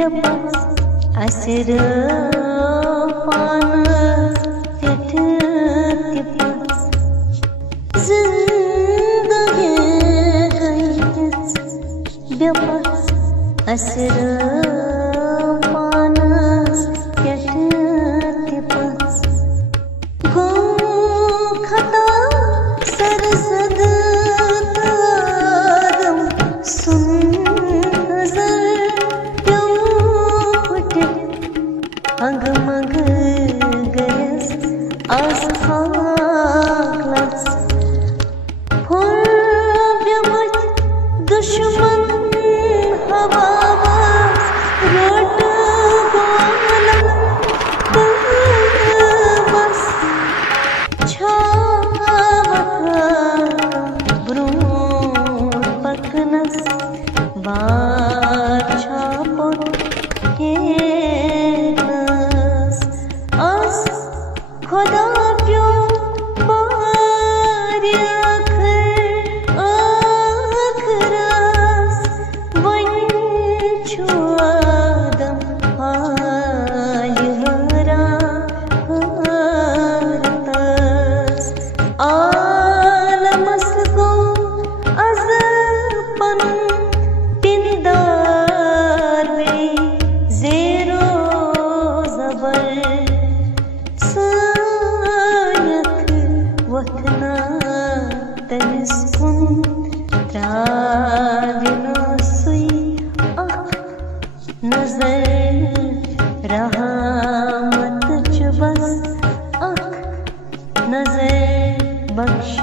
बेबस असर पान तिठ तिपस जिंदगी गई बेबस असर पान तिठ तिपस गो खता सरसद तादम सुन अंग मग गयस आस फागलस फुर्ब्यमत दुश्मन हवावस रोट गोलम बस छावका ब्रूर पकनस बार छापोट के खुदा क्यों बार आखरस वन छुआदम हाय हरा हरतस आलमस को अज पन पिंदार में जेरो जबर वतना तनिस कुन त्राविनो सुई अख नजर रहमत जुबस अख नजर बख्श